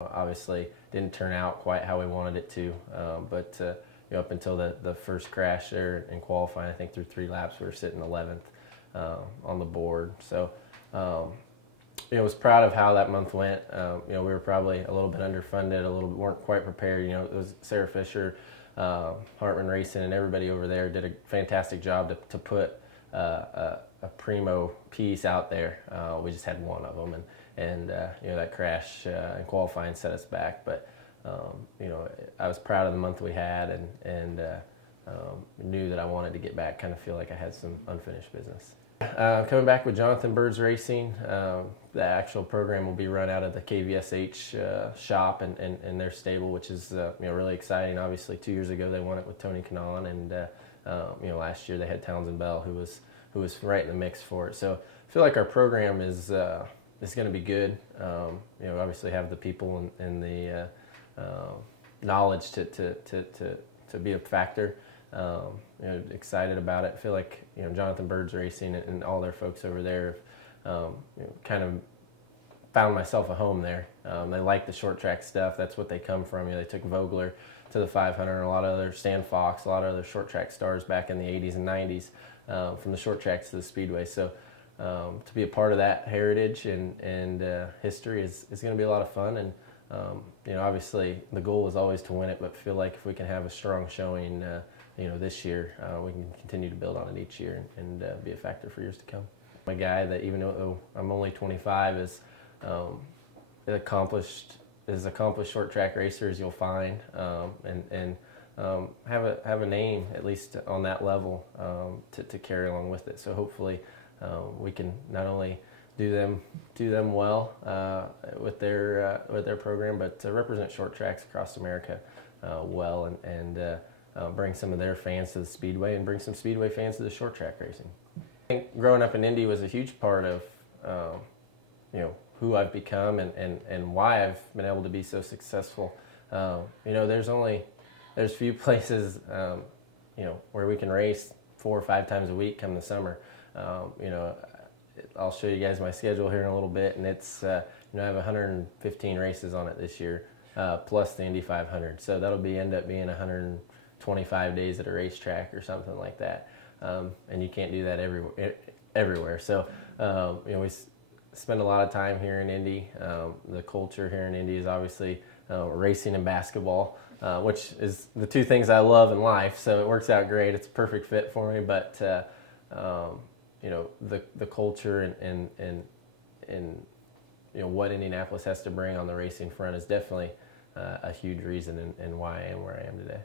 Obviously, didn't turn out quite how we wanted it to, but up until the first crash there in qualifying, I think through 3 laps we were sitting 11th on the board. So, was proud of how that month went. We were probably a little bit underfunded, weren't quite prepared. It was Sarah Fisher, Hartman Racing, and everybody over there did a fantastic job to put a primo piece out there. We just had one of them, and that crash in qualifying set us back. But I was proud of the month we had, and knew that I wanted to get back, kind of feel like I had some unfinished business. Coming back with Jonathan Byrd's Racing, the actual program will be run out of the KVSH shop and their stable, which is really exciting. Obviously, 2 years ago they won it with Tony Kanaan, and last year they had Townsend Bell, who was right in the mix for it. So I feel like our program is going to be good. Obviously have the people and the knowledge to be a factor. Excited about it. I feel like Jonathan Byrd's Racing and all their folks over there have kind of found myself a home there. They like the short track stuff. That's what they come from. They took Vogler to the 500, and a lot of other Stan Fox, a lot of other short track stars back in the 80s and 90s from the short tracks to the speedway. So to be a part of that heritage and history is going to be a lot of fun. And obviously the goal is always to win it, but feel like if we can have a strong showing this year, we can continue to build on it each year and be a factor for years to come. I'm a guy that, even though I'm only 25, is accomplished short track racer as you'll find, and have a name at least on that level to carry along with it. So hopefully we can not only do them well with their program, but to represent short tracks across America well, and bring some of their fans to the speedway and bring some speedway fans to the short track racing. I think growing up in Indy was a huge part of who I've become and why I've been able to be so successful. There's few places where we can race 4 or 5 times a week come the summer. I'll show you guys my schedule here in a little bit, and it's I have 115 races on it this year, plus the Indy 500. So that'll end up being 125 days at a racetrack or something like that, and you can't do that everywhere. So we spend a lot of time here in Indy. The culture here in Indy is obviously racing and basketball, which is the 2 things I love in life. So it works out great. It's a perfect fit for me. But the culture and what Indianapolis has to bring on the racing front is definitely a huge reason and why I am where I am today.